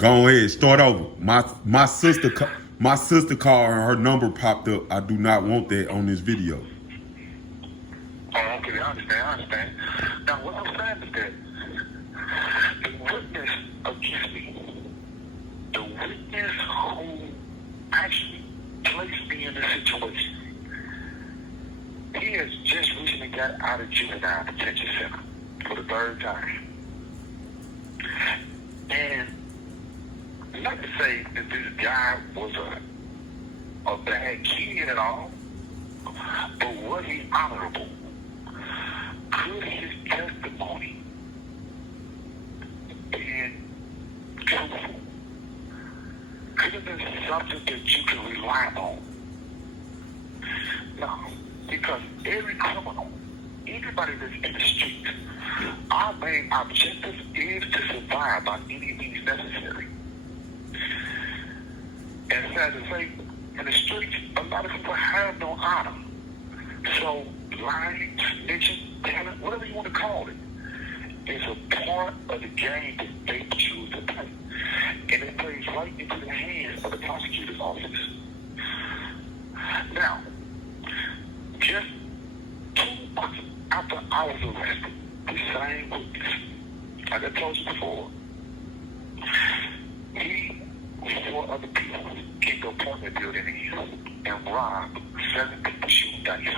Go ahead, start over. My sister called and her number popped up. I do not want that on this video. Oh, okay, I understand. Now, what I'm saying is that the witness against me, the witness who actually placed me in this situation, he has just recently got out of juvenile detention center for the third time. And not to say that this guy was a bad kid at all, but was he honorable? Could his testimony been truthful? Could it have been something that you can rely on? No, because every criminal, anybody that's in the streets, our main objective is to survive by any means necessary. And sad to say, in the streets, a lot of people have no honor. So lying, snitching, talent, whatever you want to call it, is a part of the game that they choose to play. And it plays right into the hands of the prosecutor's office. Now, just 2 months after I was arrested, the same witness, like I told you before, he, with 4 other people, came to an apartment building and robbed 7 people shooting dice.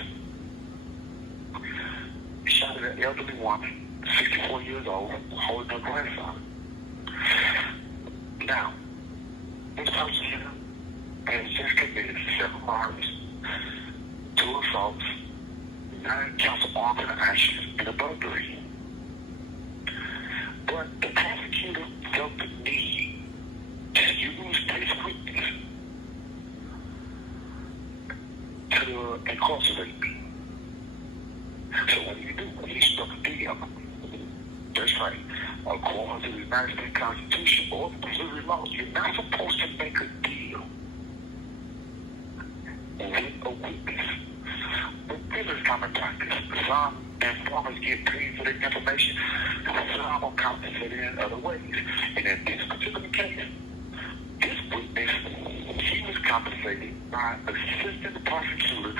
Shot at an elderly woman, 64 years old, holding her grandson. Now, this person here has just committed 7 murders, 2 assaults, 9 counts of armed action, and a burglary. But the prosecutor felt the need to use this witness to incarcerate me. So what do you do? He struck a deal. That's right. According to the United States Constitution or Missouri law, you're not supposed to make a deal with a witness. But this is common practice. Some informers get paid for their information, some are compensated in other ways. And in this particular case, this witness, he was compensated by assisting the prosecutor,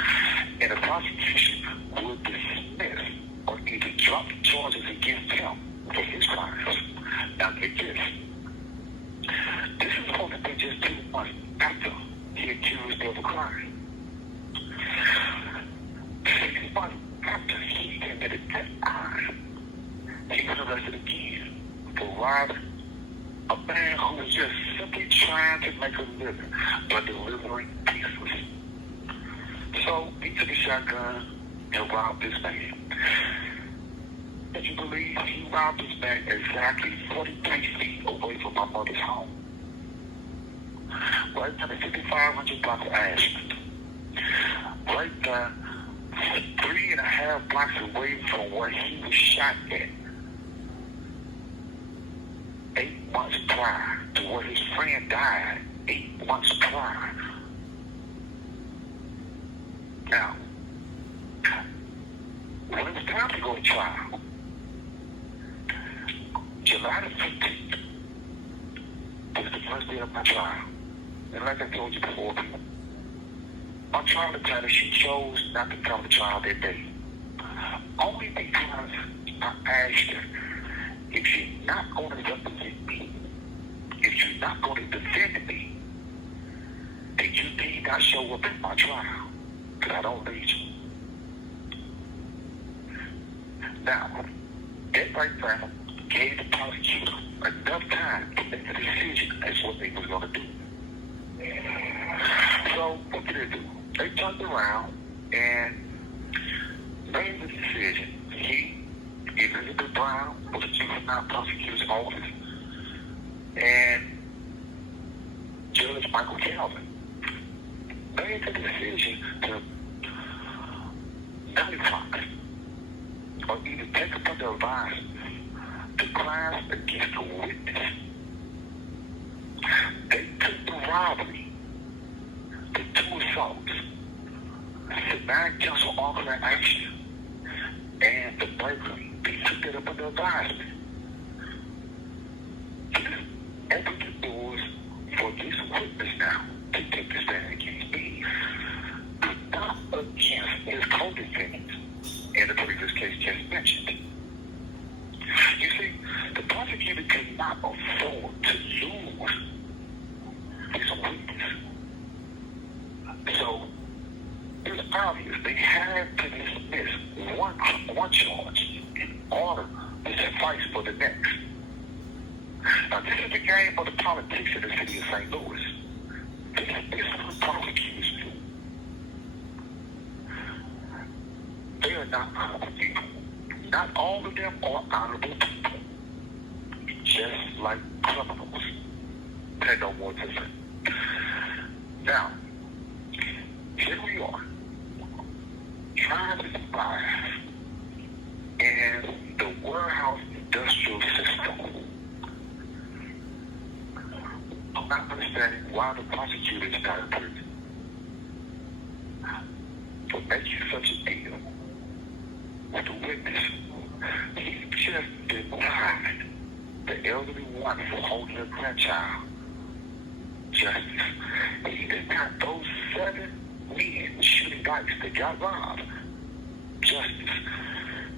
and the prosecution would dismiss or either drop the charges against him for his crimes. Now get this. This is supposed to be just 2 months after he accused of a crime. 6 months after he committed that crime, he was arrested again for robbing a man who was just simply trying to make a living by delivering pizzas. So he took a shotgun and robbed this man. Would you believe he robbed this man exactly 43 feet away from my mother's home? Right down the 5500 block of Ashland. Right down 3.5 blocks away from where he was shot at 8 months prior to where his friend died 8 months prior. Now, when it was time to go to trial, July the 15th was the first day of my trial. And like I told you before, my trial attorney, she chose not to come to trial that day. Only because I asked her, if you're not going to represent me, if you're not going to defend me, then you need not show up at my trial, because I don't need you. Now, that right there gave the prosecutor enough time to make a decision as what they were going to do. So, what did they do? They turned around and made the decision. He, Elizabeth Brown, was the juvenile prosecutor's office, and Judge Michael Calvin made the decision to nullify or either take up under advisement the crimes against the witness. They took the robbery, the 2 assaults, the 9 counts of armed action, and the burglary. They took that up under advisement. This opened the door just mentioned. You see, the prosecutor cannot afford to lose his witness. So it's obvious they had to dismiss one charge in order to suffice for the next. Now, this is the game of the politics in the city of St. Louis. This is what prosecutors do. They are not honorable people. Not all of them are honorable people. Just like criminals. They no more to say. Now, here we are, trying to survive in the warehouse industrial system. I'm not understanding why the prosecutor is not in prison for making such a deal with the witness. He just denied the elderly woman for holding a grandchild justice. He denied those 7 men shooting bikes that got robbed justice.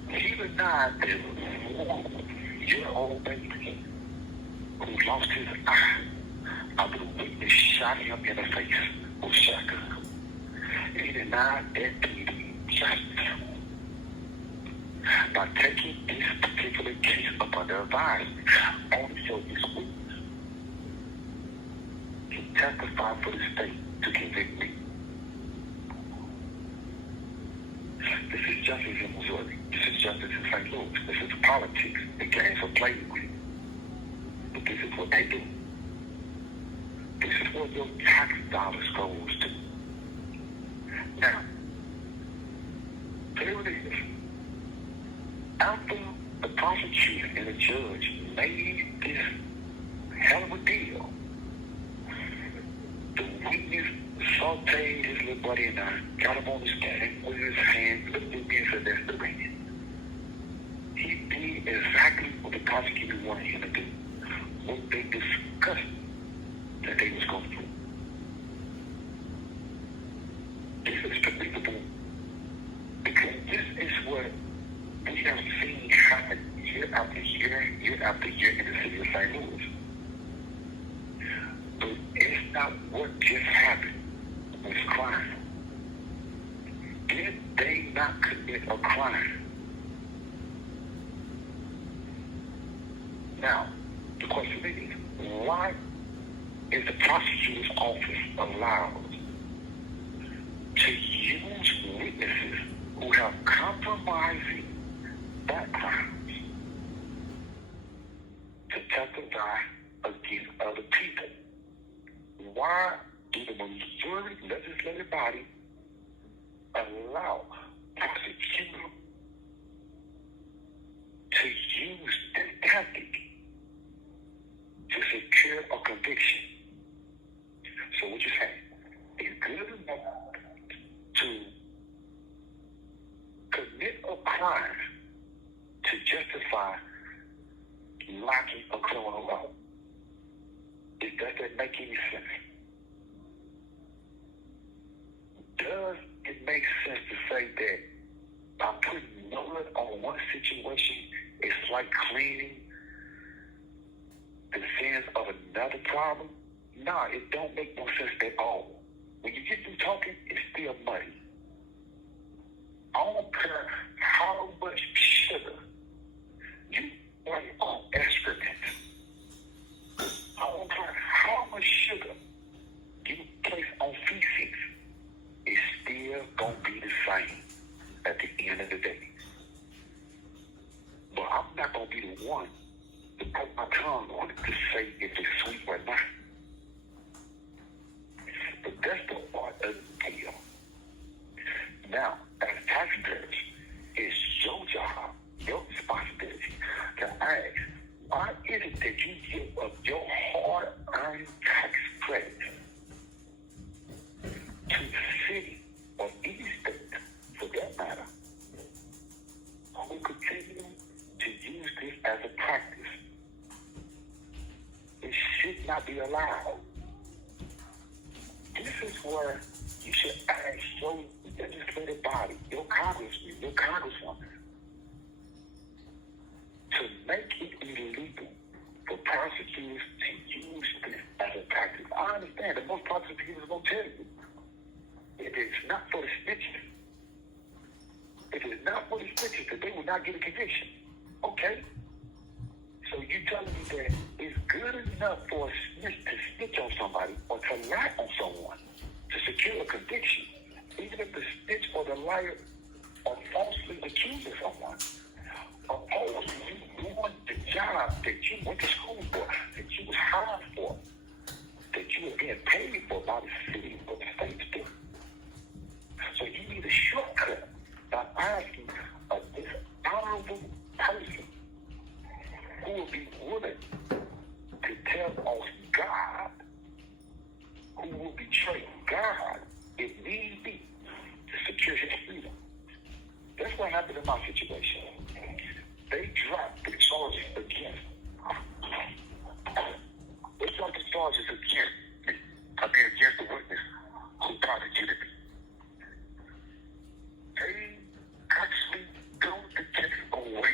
He denied the 1-year-old baby who lost his eye after the witness shot him in the face with a shotgun. He denied that baby justice by taking this particular case up under advisement only so his witness can testify for the state to convict me. This is justice in Missouri. This is justice in St. Louis. This is politics. The games are played with. But this is what they do. This is what your tax dollars goes to. Now, here it is. After the prosecutor and the judge made this hell of a deal, the witness sauteed his little buddy and I, got him on the stand with his hand, looked at me and said, "That's the man." He did exactly what the prosecutor wanted him to do, what they discussed that they was going to do. This is predictable because this is what we have seen happen year after year after year in the city of St. Louis. But it's not what just happened with crime. Did they not commit a crime? Now, the question is, why is the prosecutor's office allowed to use witnesses who have compromising backgrounds to testify against other people? Why do the Missouri legislative body allow prosecutors to use this tactic to secure a conviction? So what you're saying, it's good enough to commit a crime to justify locking a criminal up. Does that make any sense? Does it make sense to say that by putting mud on one situation, it's like cleaning the sins of another problem? Nah, it don't make no sense at all. When you get through talking, it's still muddy. I don't care how much sugar you put on excrement. I don't care how much sugar you place on feces. It's still gonna be the same at the end of the day. But I'm not gonna be the one to put my tongue on it to say if it's sweet or not. But that's the part of the deal. Now, as taxpayers, it's your job, your responsibility to ask, why is it that you give up your hard-earned tax credit to the city or any state, for that matter, who continue to use this as a practice? It should not be allowed. This is where you should ask your legislative body, your congressman, your congresswoman, to make it illegal for prosecutors to use this as a tactic. I understand that most prosecutors are going to tell you if it's not for the snitching, that they will not get a conviction. Okay? So you telling me that it's good enough for a snitch to snitch on somebody or to lie on someone to secure a conviction, even if the snitch or the liar are falsely accusing someone, opposed to you doing the job that you went to school for, that you was hired for, that you were being paid for by the city or the state to do. So you need a shortcut by asking a dishonorable person who will be willing to tell us God, who will betray God if need be to secure his freedom. That's what happened in my situation. They dropped the charges against me. I mean, against the witness who prosecuted me. They actually threw the case away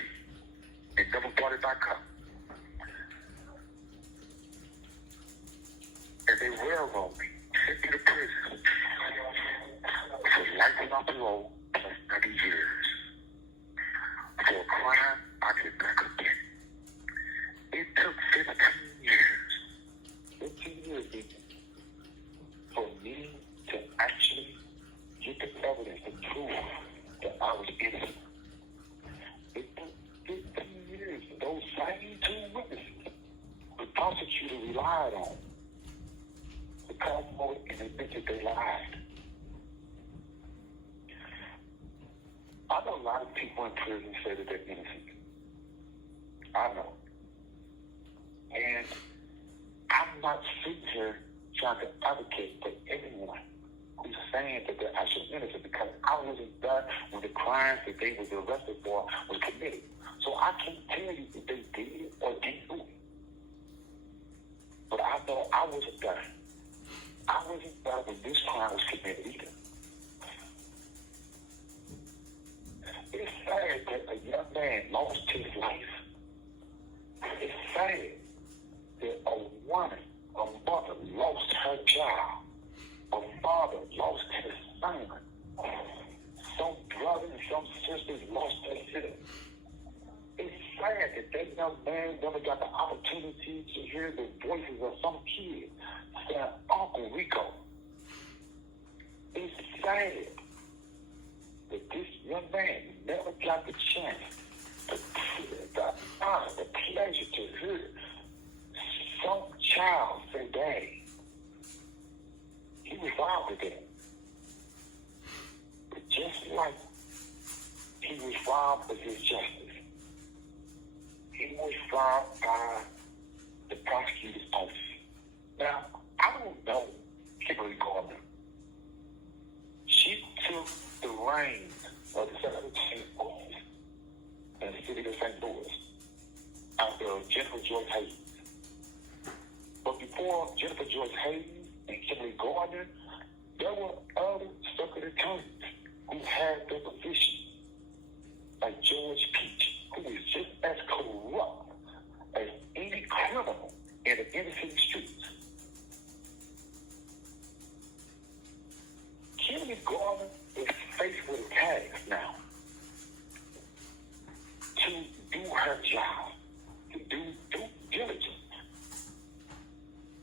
and never brought it back up. And they railroaded me, sent me to prison for life without parole, plus 30 years. For a crime I did not commit. It took 15 years. 15 years, for me to actually get the evidence to prove that I was innocent. It took 15 years for those same two witnesses the prosecutor relied on to come forward and admit that they lied. I know a lot of people in prison say that they're innocent. I know. And I'm not sitting here trying to advocate for anyone who's saying that they're actually innocent, because I wasn't there when the crimes that they was arrested for was committed. So I can't tell you if they did or didn't do it. But I know I wasn't there. I wasn't there when this crime was committed either. It's sad that a young man lost his life. It's sad that a woman, a mother, lost her child. A father lost his son. Some brothers and some sisters lost their siblings. It's sad that that young man never got the opportunity to hear the voices of some kid saying, Uncle Rico. It's sad that this young man never got the chance, the honor, the pleasure to hear some child say, Daddy. He was robbed again. But just like he was robbed of his justice, he was robbed by the prosecutor's office. Now, I don't know Kimberly Gardner. She took the reins of the Secretary of Office in the city of St. Louis after Jennifer Joyce Hayes. But before Jennifer Joyce Hayes and Kimberly Gardner, there were other circuit attorneys who had their position, like George Peach, who is just as corrupt as any criminal in the inner city streets. Kimberly Gardner is faced with a task now to do her job, to do due diligence,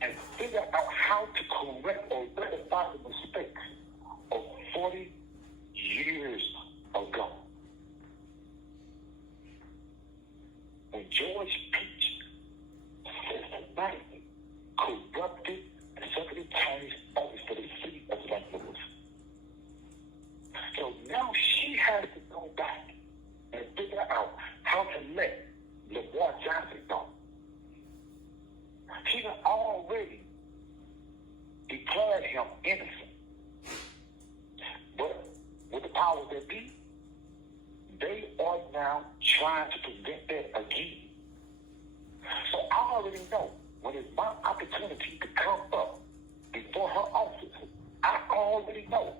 and figure out how to correct or rectify the mistakes of 40 years ago. When George Peach systematically corrupted the Circuit Attorney's Office for the city of St. Louis. So now she has to go back and figure out how to let LeVar Johnson go. She had already declared him innocent. But with the powers that be, they are now trying to prevent that again. So I already know when it's my opportunity to come up before her office, I already know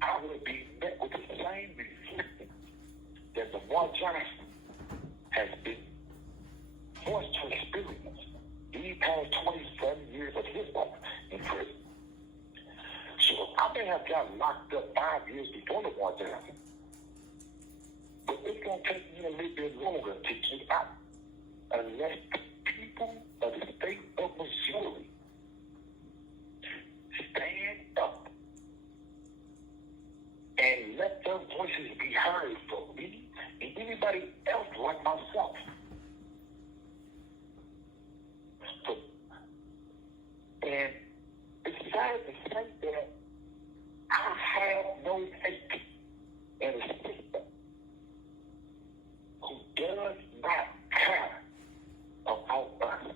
I will be met with the same resistance that LeVar Johnson has been may have got locked up 5 years before the war happened, but it's going to take me a little bit longer to get out unless the people of the state of Missouri stand up and let their voices be heard for me and anybody else like myself. And it's sad to say that I have no faith in a system who does not care about us.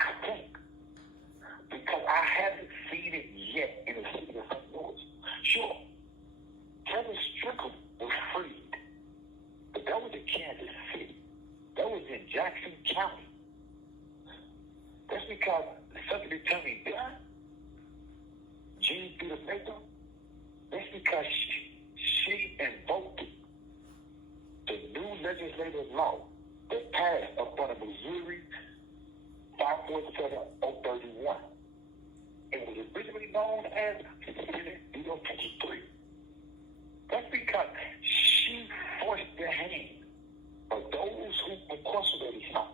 I think because I haven't seen it yet in the city of St. Louis. Sure, Kevin Strickland was freed, but that was in Kansas City. That was in Jackson County. That's because something tell me that Jean through the maker. That's because she invoked the new legislative law that passed upon the Missouri 547-031. It was originally known as Senate Bill 53. That's because she forced the hand of those who incarcerated him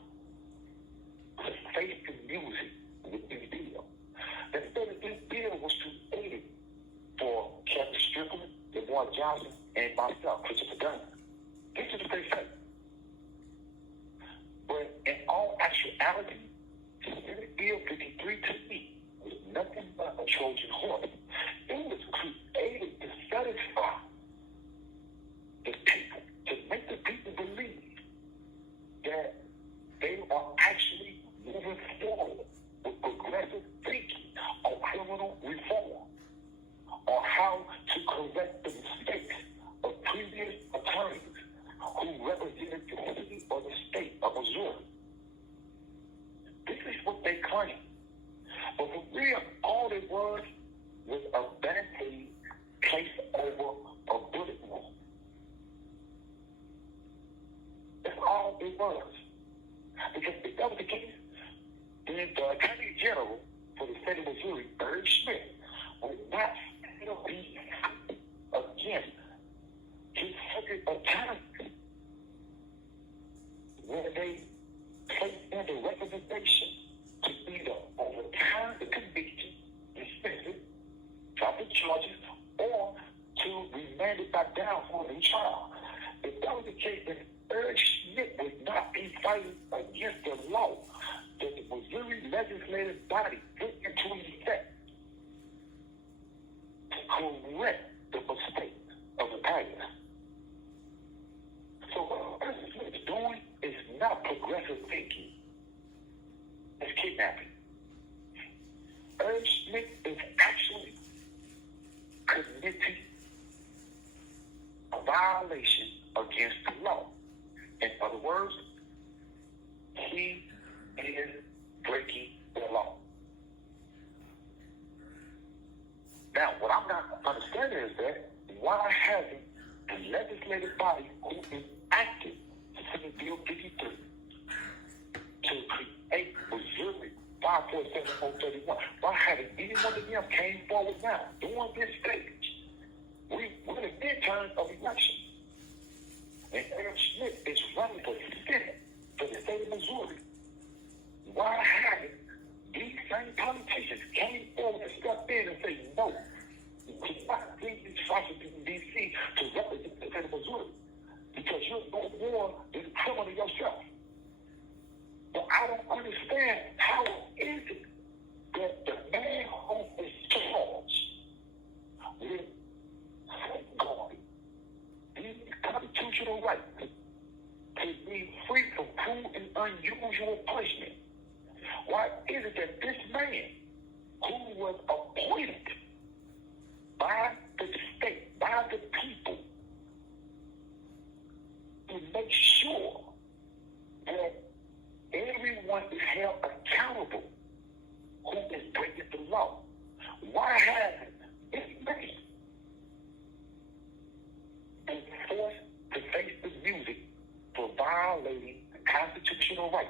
to face the music with this bill. That this bill was created for Kevin Strickland, Lamar Johnson, and myself, Christopher Dunn. This is what they say. But in all actuality, Senate Bill 53 to me was nothing but a Trojan horse. It was created to satisfy the people, to make the people believe that they are actually moving forward with progressive thinking on criminal reform, or how to correct the mistakes of previous attorneys who represented the city or the state of Missouri. This is what they claim. But for real, all it was a band-aid placed over a bullet wound. That's all it was. Because if that was the case, then the Attorney General for the state of Missouri, Barry Schmidt, would not still be against his second attorneys when they placed in the recommendation to either overturn the conviction, dismiss it, drop the charges, or to remand it back down for a new trial. If that was the case, then Eric Schmidt would not be fighting against the law that the Missouri legislative body put into effect to correct the mistake of the past. So what Eric Schmidt is doing is not progressive thinking. It's kidnapping. Eric Schmidt is actually committing a violation against the law. In other words, he is breaking the law. Now, what I'm not understanding is that why hasn't the legislative body who enacted Senate Bill 53 to create Missouri 547-031, why haven't any one of them came forward now during this stage? We're in the midterm of election. And Eric Schmidt is running for Senate for the state of Missouri. Why haven't these same politicians came forward and stepped in and say, no, we cannot bring these Washington, D.C. to represent the state of Missouri because you're no more than a criminal yourself. But I don't understand how is it that the man who is charged with safeguarding these constitutional rights to be free from cruel and unusual punishment, why is it that this man who was appointed by the state, by the people, to make sure that everyone is held accountable who is breaking the law, why hasn't this man been forced to face the music for violating the constitutional rights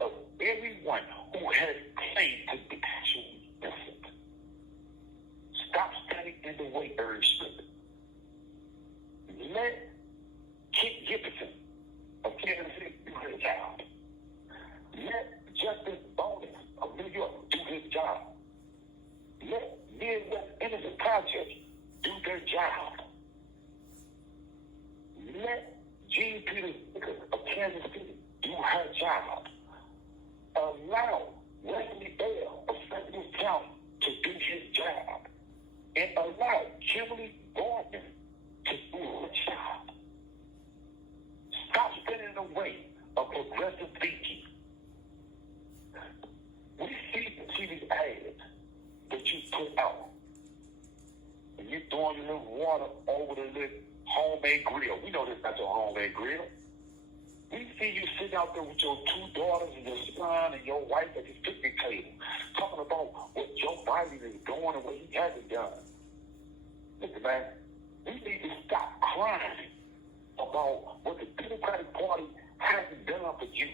of everyone who has claimed to be actually innocent? in the way early strip. Let Kit Gibson of Kansas City do his job. Let Justice Bonus of New York do his job. Let Midwest Innocent Project do their job. Let Jean Peters of Kansas City do her job. Allow Wesley Bell of St. Louis County to do his job. And allow Kimberly Gordon to do her job. Stop standing in the way of progressive thinking. We see these ads that you put out. And you're throwing your little water over the little homemade grill. We know this is not your homemade grill. We see you sitting out there with your two daughters and your son and your wife at the picnic table, talking about what Joe Biden is doing and what he hasn't done. Listen, man, we need to stop crying about what the Democratic Party hasn't done for you,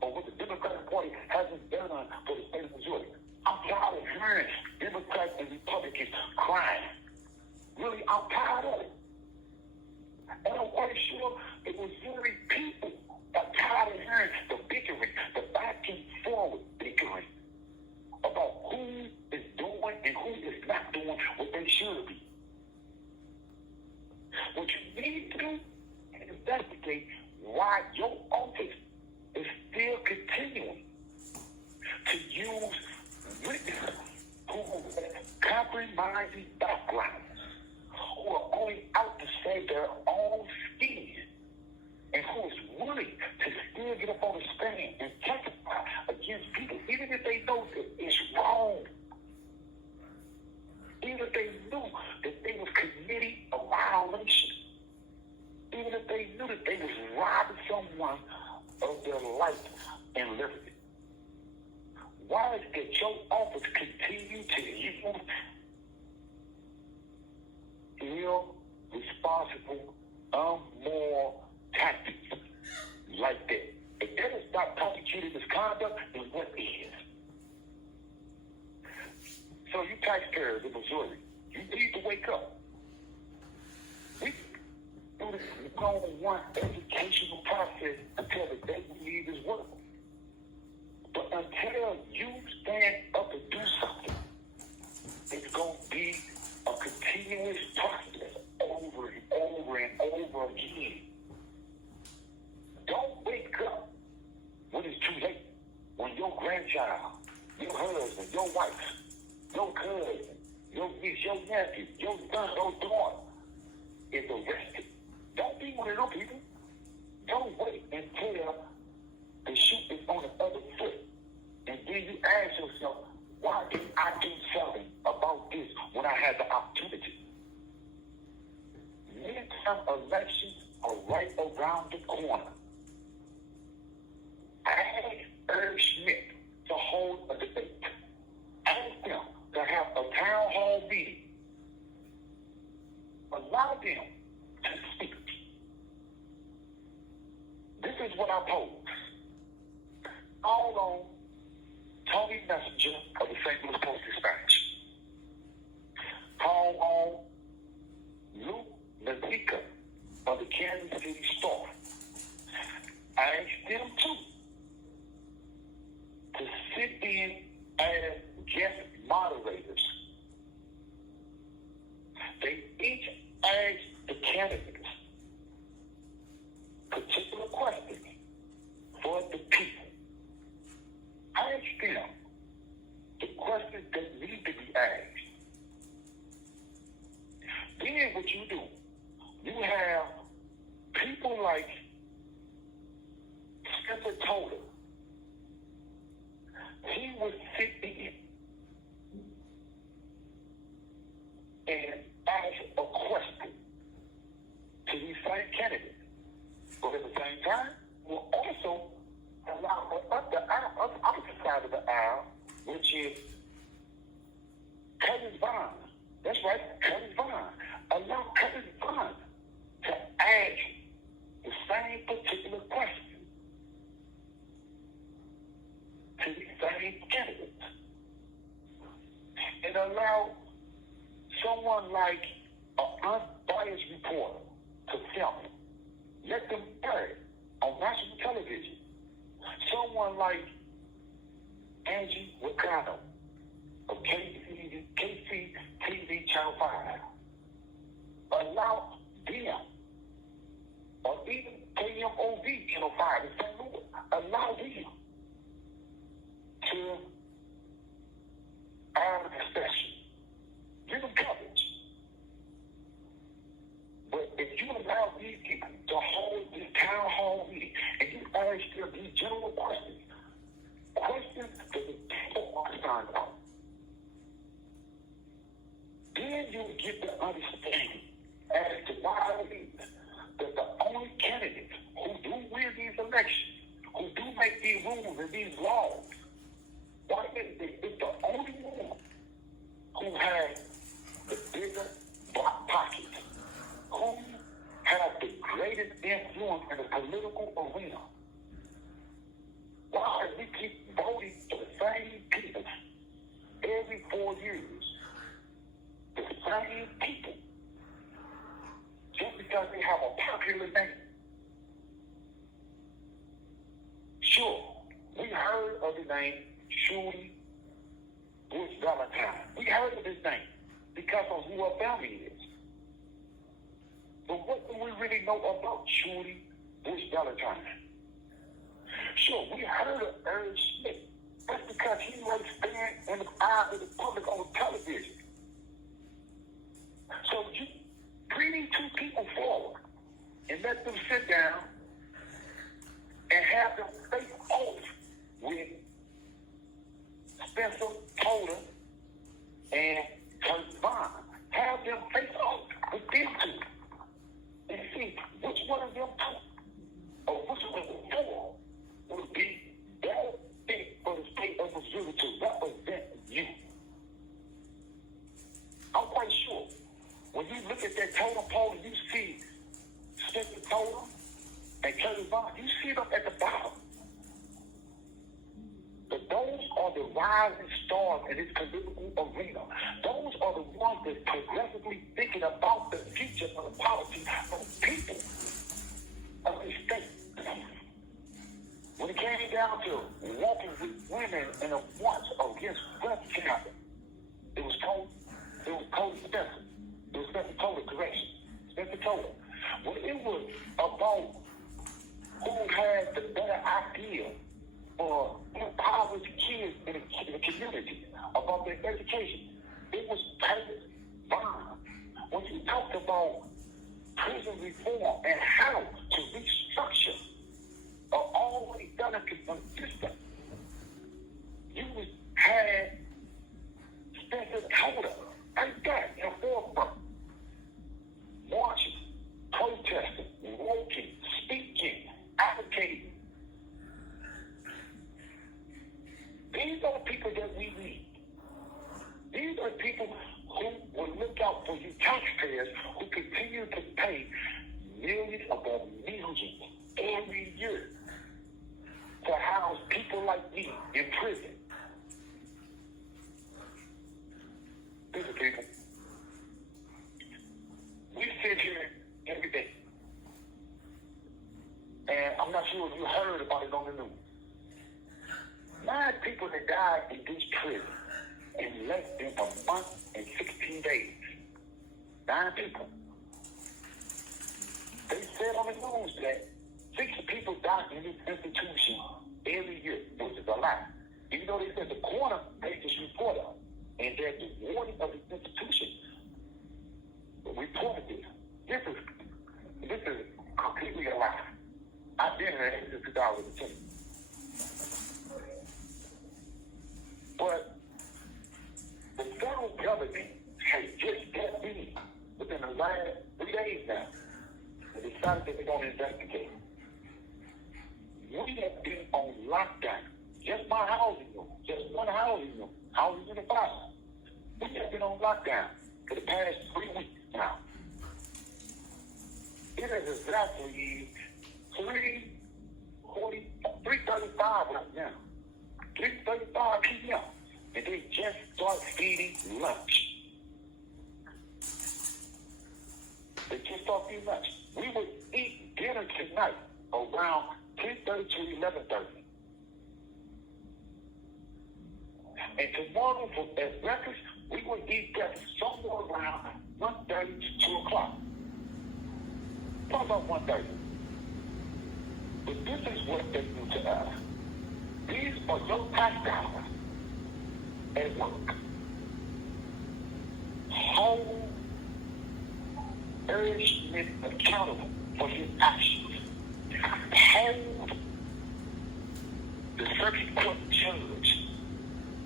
or what the Democratic Party hasn't done for the state of Missouri. I'm tired of hearing Democrats and Republicans crying. Really, I'm tired of it. And I'm quite sure the Missouri people are tired of hearing the bickering, the back and forward bickering about who is doing and who is not doing what they should be. What you need to do is investigate why your office is still continuing to use witnesses who have compromising backgrounds, who are only out to save their own skin, and who is willing to still get up on the stand and testify against people, even if they know that it's wrong. Even if they knew that they was committing a violation. Even if they knew that they was robbing someone of their life and liberty. Why is it that your office continue to use irresponsible, immoral tactics like that? If they don't stop prosecuting misconduct, then what is? So you taxpayers in Missouri, you need to wake up. We do this one educational process until the day we leave this world. But until you stand up and do something, it's going to be a continuous process over and over and over again. Don't wake up when it's too late. When your grandchild, your husband, your wife, your cousin, your niece, your nephew, your son, your daughter is arrested. Don't be one of those people. Don't wait until the shoe is on the other foot. And then you ask yourself, why didn't I do something about this when I had the opportunity? Midterm elections are right around the corner. Ask Eric Schmidt to hold a debate. Ask them to have a town hall meeting. Allow them to speak. This is what I pose. Call on Tony Messenger of the St. Louis Post-Dispatch. Call on Luke Nazika of the Kansas City Star. Ask them too to sit in as guest moderators. They each ask the candidates particular questions for the people. Ask them the questions that need to be asked. Then what you do, you have people like Spencer Toler. He was sitting and ask a question to these same candidates. But at the same time, we'll also allow the opposite side of the aisle, which is Curtis Vaughn. That's right, Curtis Vaughn. Allow Curtis Vaughn to ask the same particular question. someone like Angie Wicano of KCTV Channel 5, allow them, or even KMOV Channel 5 in St. Louis, allow them to air the session. Give them coverage. But if you allow these people to hold this town hall meeting and you ask them these general questions that the people are concerned about, then you get the understanding as to why it is that the only candidates who do win these elections, who do make these rules and these laws, why is it it's the only one who has the bigger black pockets, who have the greatest influence in the political arena? Why we keep voting for the same people every 4 years? The same people. Just because they have a popular name. Sure, we heard of the name Shuli Bush Valentine. We heard of his name because of who our family is. But what do we really know about Shuli Bush Valentine? Sure, we heard of Eric Smith. That's because he was stand in the eye of the public on television. So you bring these two people forward and let them sit down and have them face off with Spencer Toler and Kurt Vaughn. Have them face off with them two and see which one of them two or which one of them four would be that fit for the state of Missouri to represent you. I'm quite sure when you look at that totem pole and you see Spencer Toler and Kurt Vaughn, you see them at the bottom. But those are the rising stars in this political arena. Those are the ones that's progressively thinking about the future of the policy of the people of the state. When it came down to walking with women in a march against breast cancer, it was Cody Spencer. It was Spencer Toler, correction. Spencer Toler. When it was about who had the better idea for empowering kids in the community about their education, it was Kurt Vaughn. When you talked about prison reform and how to restructure already done a system, you had Spencer Toler like that in the forefront, marching, protesting, walking, speaking, advocating. These are the people that we need. These are the people who will look out for you taxpayers who continue to pay millions upon millions every year to house people like me in prison. Listen, people, we sit here every day, and I'm not sure if you heard about it on the news. 9 people that died in this prison in less than a month and 16 days. 9 people. They said on the news that 6 people die in this institution every year, which is a lie. Even though they said the coroner made this report up, and that the warning of the institution reported this. This is completely a lie. I've been here since 2010. But the federal government has just stepped in within the last 3 days now and decided that they're going to investigate. We have been on lockdown. Just my housing room. Just one housing room. Houses in the fire. We have been on lockdown for the past 3 weeks now. It is exactly 3:35 right now. 3:35 p.m. and they just start feeding lunch. They just start feeding lunch. We would eat dinner tonight around 10:30 to 11:30. And tomorrow, for at breakfast, we will eat breakfast somewhere around 1:30 to 2 o'clock. Probably about 1:30. But this is what they do to us. These are your tax dollars at work. Hold Eric Schmidt accountable for his actions. Hold the circuit court judge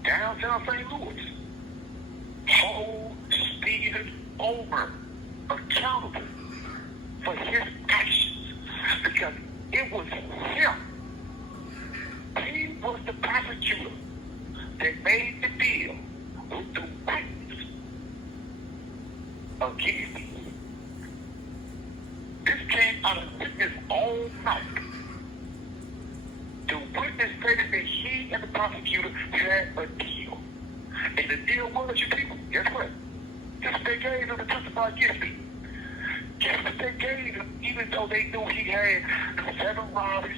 downtown St. Louis. Hold Stephen Omer accountable for his actions, because it was him. He was the prosecutor that made the deal with the witness against me. This came out of the witness' own mouth. The witness stated that he and the prosecutor had a deal. And the deal was, you people, guess what? Guess what they gave him to testify against me? Guess what they gave him, even though they knew he had 7 robberies,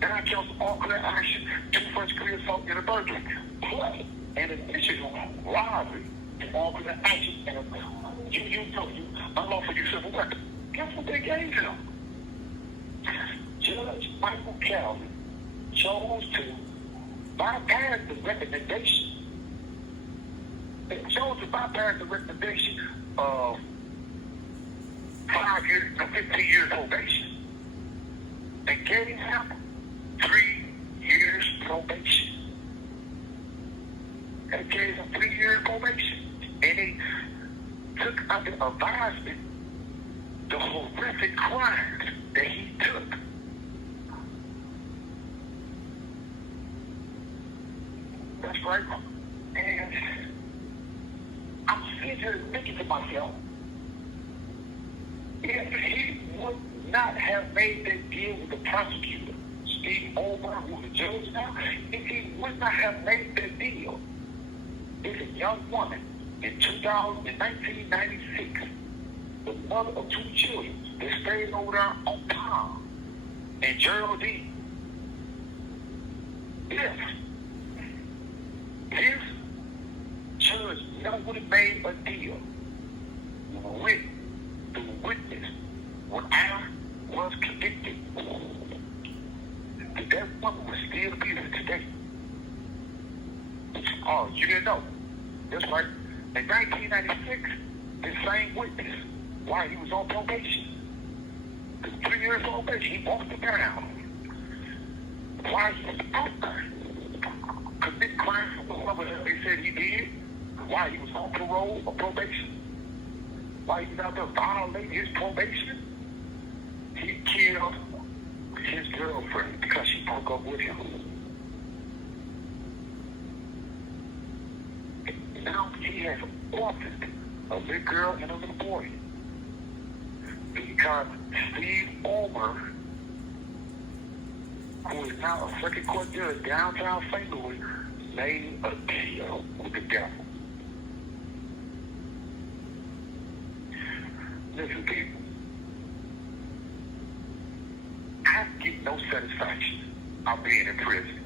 9 counts of all-clear action, 2 first-degree assault, and a burglary, plus an additional robbery and all-clear action, and unlawful use of a weapon. Guess what they gave him? Judge Michael Calvin chose to bypass the recommendation. They chose to bypass the recommendation of 5 years to 15 years probation and gave him 3 years probation. And gave him 3 years probation. And they took under advisement the horrific crimes that he took. That's right. And I'm sitting here thinking to myself, if he would not have made that deal with the prosecutor, Steve Omer, who's the judge now, if he would not have made that deal, if a young woman in 1996, the mother of 2 children that stayed over there on Palm and Geraldine, if this judge never would have made a deal with the witness when I was convicted, that woman would still be here today. Oh, you didn't know? That's right. In 1996, the same witness, while he was on probation, 3 years probation, he walked the ground. While he was out there, commit crimes for whatever they said he did, while he was on parole or probation, while he was out there violating his probation, he killed his girlfriend because she broke up with him. Now he has orphaned a little girl and a little boy because Steve Omer, who is now a circuit court judge downtown St. Louis, made a deal with the devil. Listen, people, I get no satisfaction of being in prison.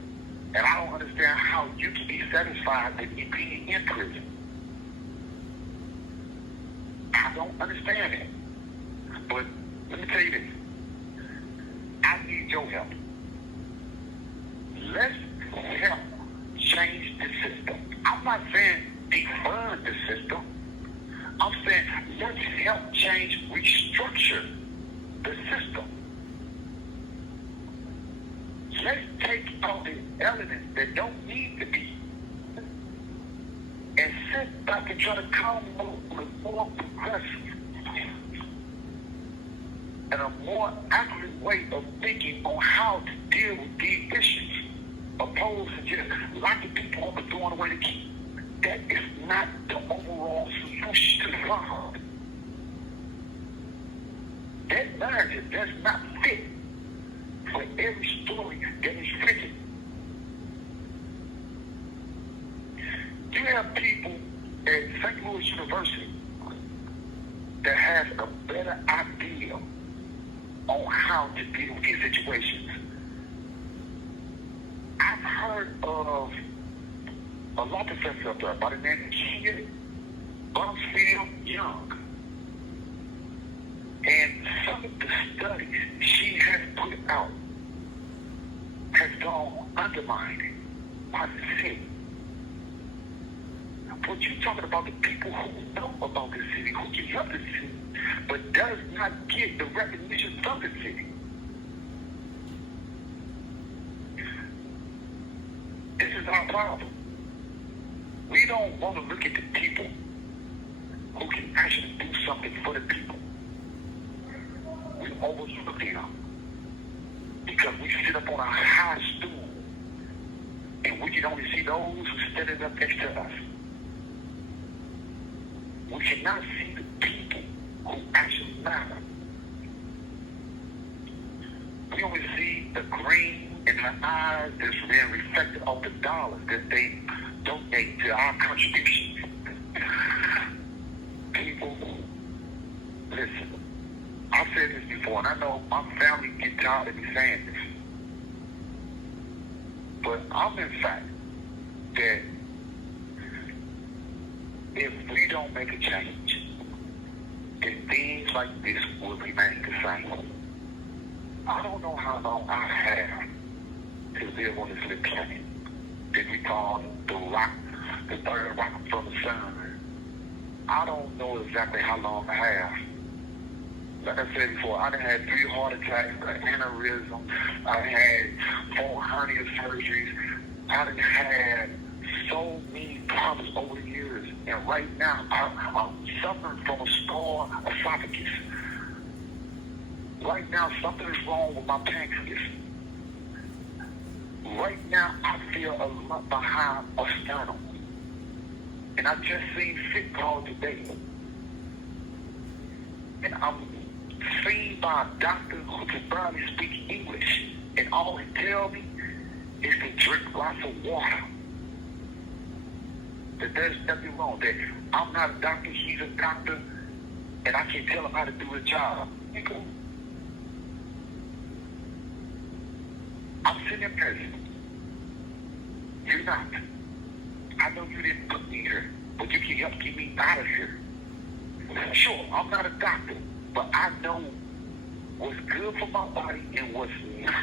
And I don't understand how you can be satisfied with me being in prison. I don't understand it. But let me tell you this. I need your help. Let's help change the system. I'm not saying defund the system. I'm saying let's help change, restructure the system. Let's take out the elements that don't need to be and sit back and try to come up with a more progressive and a more accurate way of thinking on how to deal with these issues, opposed to just locking people up and throwing away the key. That is not the overall solution to the problem. That narrative does not fit for every story that is written. You have people at St. Louis University that has a better idea on how to deal with these situations. I've heard of a a law professor up there by the name of Kenya Young. And some of the studies she has put out has gone undermined by the city. But you're talking about the people who know about the city, who can help the city, but does not get the recognition from the city. This is our problem. We don't want to look at the people who can actually do something for the people. We overlook them because we sit up on a high stool and we can only see those who standing up next to us. We cannot see the people who actually matter. We only see the green in their eyes that's being reflected off the dollars that they donate to our contributions. People, listen, I've said this before, and I know my family get tired of me saying this, but I'm in fact that if we don't make a change, then things like this will remain the same. I don't know how long I have to live on this little planet that we call the rock, the third rock from the sun. I don't know exactly how long I have. Like I said before, I done had 3 heart attacks, an aneurysm, I had 4 hernia surgeries, I done had so many problems over the years, and right now I'm suffering from a scarred esophagus. Right now something is wrong with my pancreas. Right now I feel a lump behind a sternum. And I just seen sick call today. And I'm seen by a doctor who can barely speak English. And all he tells me is to drink lots of water. That there's nothing wrong. That I'm not a doctor, he's a doctor, and I can tell him how to do his job. I'm sitting in prison. You're not. I know you didn't put me here, but you can help get me out of here. Sure, I'm not a doctor, but I know what's good for my body and what's not.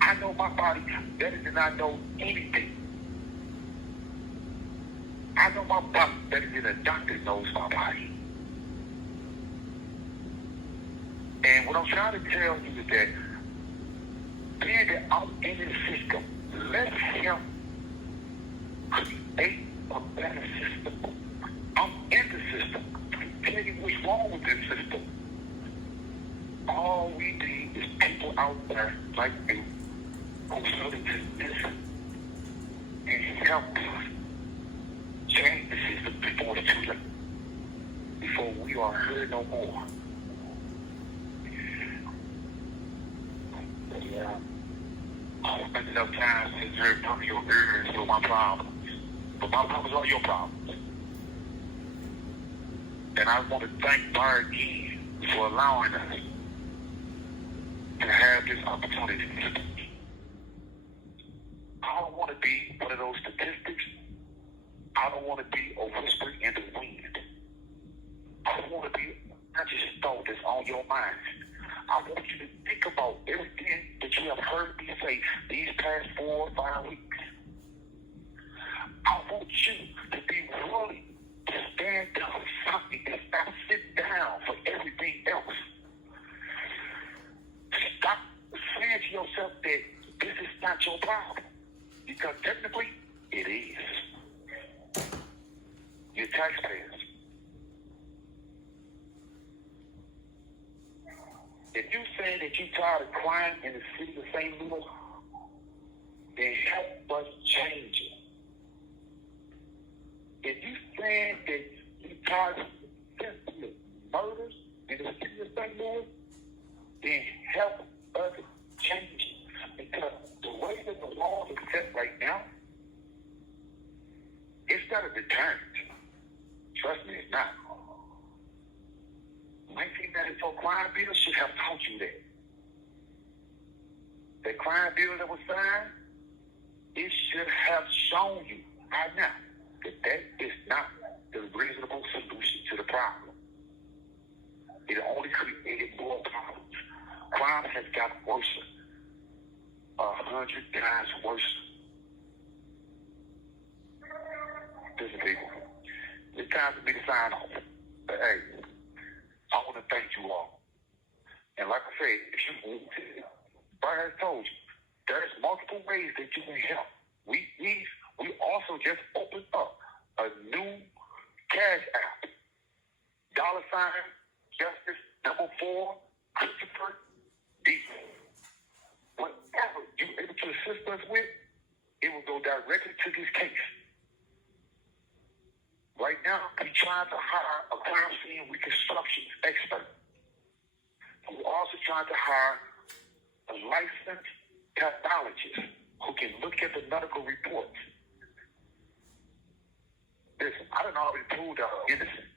I know my body better than I know anything. I know my body better than a doctor knows my body. And what I'm trying to tell you is that being that I'm in the system, let him create a better system. I'm in the system. Tell you what's wrong with this system. All we need is people out there like you who's willing to listen and help us change the system before it's too late, before we are heard no more. Yeah. I've spent enough time since heard from your ears for my problems. But my problems are your problems. And I want to thank Bar again for allowing us to have this opportunity. I don't want to be one of those statistics. I don't want to be a whisper in the wind. I don't want to be not just a thought that's on your mind. I want you to think about everything that you have heard me say these past 4 or 5 weeks. I want you to be willing to stand up for something and stop sitting down for everything else. Stop saying to yourself that this is not your problem. Because technically, it is. You're taxpayers. If you say that you're tired of crying in the city of St. Louis, then help us change it. If you say that you're tired of senseless murders in the city of St. Louis, then help us change it. Because the way that the laws are set right now, it's not a deterrent. Trust me, it's not. 1994 crime bill should have taught you that. That crime bill that was signed, it should have shown you I know that is not the reasonable solution to the problem. It only created more problems. Crime has gotten worse, 100 times worse. Listen, people, it's time for me to sign off. But hey, I want to thank you all. And like I said, if you want to, Brian has told you, there's multiple ways that you can help. We also just opened up a new cash app. $ Justice #4 Christopher Dunn. Whatever you're able to assist us with, it will go directly to this case. Right now, we're trying to hire a crime scene reconstruction expert. We're also trying to hire a licensed pathologist who can look at the medical reports. Listen, I done already proved that I'm innocent.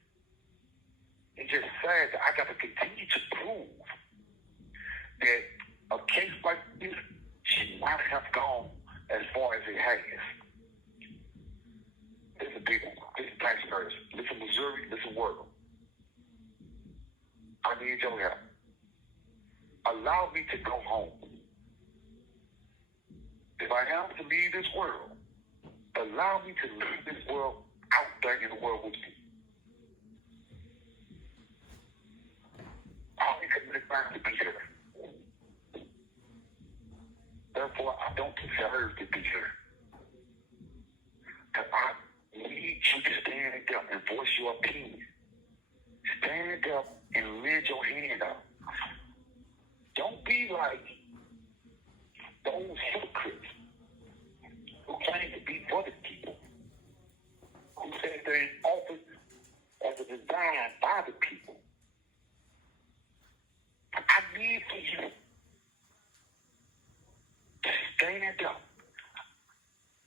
It's just sad that I got to continue to prove that a case like this should not have gone as far as it has. Listen, people, listen, taxpayers, listen, Missouri, listen, world. I need your help. Allow me to go home. If I have to leave this world, allow me to leave this world out there in the world with you. I only committed crime to be here. Therefore, I don't deserve to be here. But I need you to stand up and voice your opinion. Stand up and lend your hand up. Don't be like those hypocrites who claim to be for the people, who say they're in office as a design by the people. I need for you to stand up.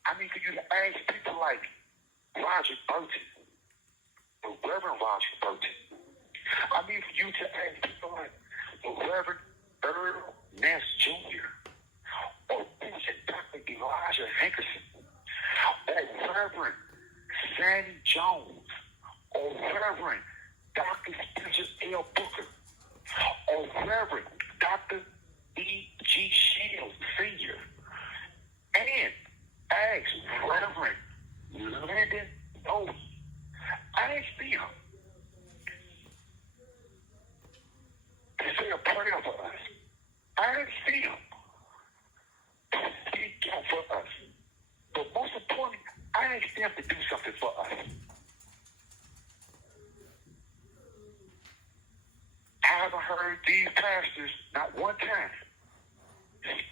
I need for you to ask people like Roger Burton, the Reverend Roger Burton. I need for you to ask people like the Reverend Earl Ness Jr. or Dr. Elijah Hankerson or Reverend Sandy Jones or Reverend Dr. Spencer L. Booker or Reverend Dr. E.G. Shields Sr. and ask Reverend Lyndon Noe. Ask them to say a prayer for us. Ask them to speak out for us. But most importantly, ask them to do something for us. I haven't heard these pastors, not one time,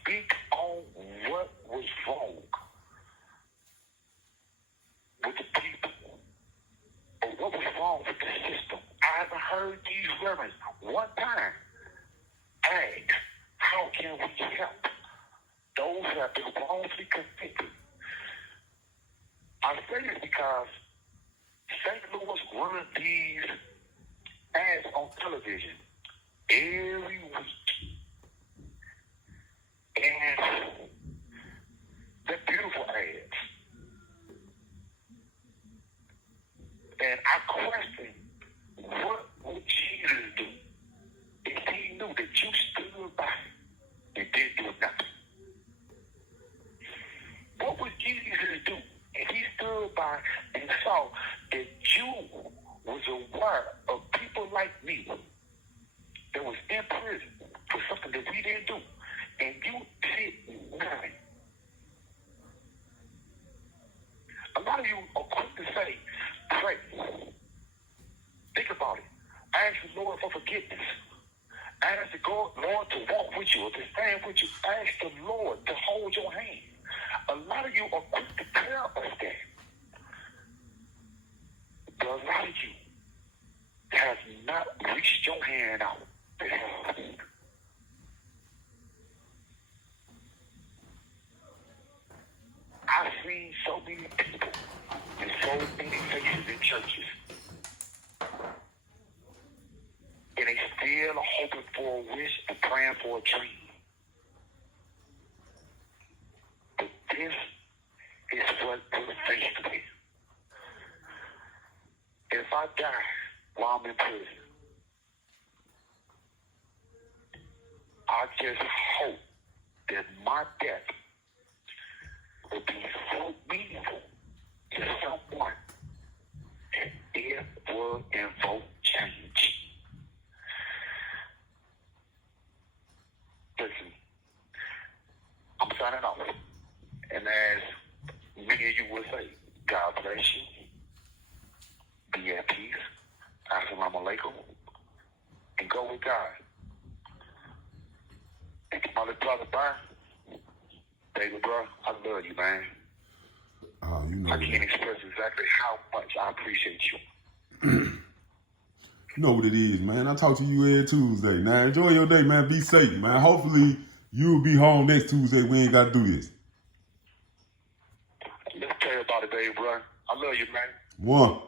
speak on what was wrong with the people or what was wrong with the system. I haven't heard these reverends one time ask, how can we help those who have been wrongfully convicted? I say this because St. Louis runs these ads on television every week. And they're beautiful ads. And I question, what would Jesus do if he knew that you stood by and didn't do nothing? What would Jesus do if he stood by and saw that you was aware of people like me that was in prison for something that we didn't do, and you did nothing? A lot of you are quick to say, pray. Think about it. Ask the Lord for forgiveness. Ask the Lord to walk with you or to stand with you. Ask the Lord to hold your hand. A lot of you are quick to tell us that. But a lot of you have not reached your hand out to help. I've seen so many people and so many faces in churches, and they still are hoping for a wish and praying for a dream. But this is what will used to be. If I die while I'm in prison, I just hope that my death will be so meaningful to someone that it will invoke change. Listen, I'm signing off. And as many of you would say, God bless you. Be at peace. Assalamu alaikum. And go with God. And to my little brother, bye. Baby, bro, I love you, man. You know I can't express exactly how much I appreciate you. You know what it is, man. I talk to you every Tuesday. Now, enjoy your day, man. Be safe, man. Hopefully, you'll be home next Tuesday. We ain't got to do this. Let's tell you about it, baby, bro. I love you, man. One.